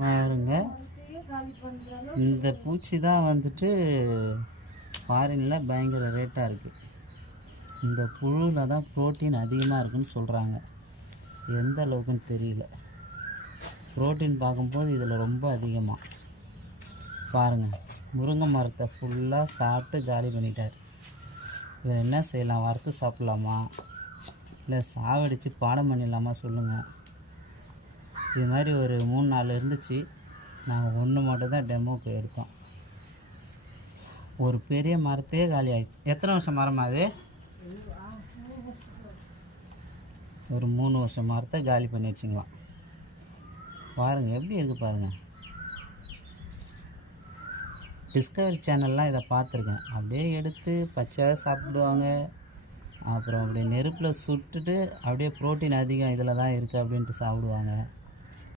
பாருங்க, இந்த பூச்சி தான் வந்துட்டு ஃபாரினில் பயங்கர ரேட்டாக இருக்குது. இந்த புழுவில் தான் ப்ரோட்டீன் அதிகமாக இருக்குன்னு சொல்கிறாங்க. எந்த அளவுக்குன்னு தெரியல. ப்ரோட்டீன் பார்க்கும்போது இதில் ரொம்ப அதிகமாக. பாருங்கள், முருங்கை மரத்தை ஃபுல்லாக சாப்பிட்டு காலி பண்ணிட்டார். இவர் என்ன செய்யலாம்? வறுத்து சாப்பிட்லாமா, இல்லை சாவடித்து பாடம் பண்ணிடலாமா சொல்லுங்கள். இது மாதிரி ஒரு 3-4 இருந்துச்சு. நாங்கள் ஒன்று மட்டும் தான் டெமோக்கு எடுத்தோம். ஒரு பெரிய மரத்தையே காலி ஆகிடுச்சு. எத்தனை வருஷம் மரமா அது? ஒரு 3 வருஷம் மரத்தை காலி பண்ணி வச்சுங்களாம். பாருங்கள் எப்படி இருக்குது பாருங்கள். டிஸ்கவரி சேனல்லாம் இதை பார்த்துருக்கேன். அப்படியே எடுத்து பச்சையாக சாப்பிடுவாங்க. அப்புறம் அப்படியே நெருப்பில் சுட்டுட்டு அப்படியே ப்ரோட்டீன் அதிகம் இதில் தான் இருக்குது அப்படின்ட்டு சாப்பிடுவாங்க.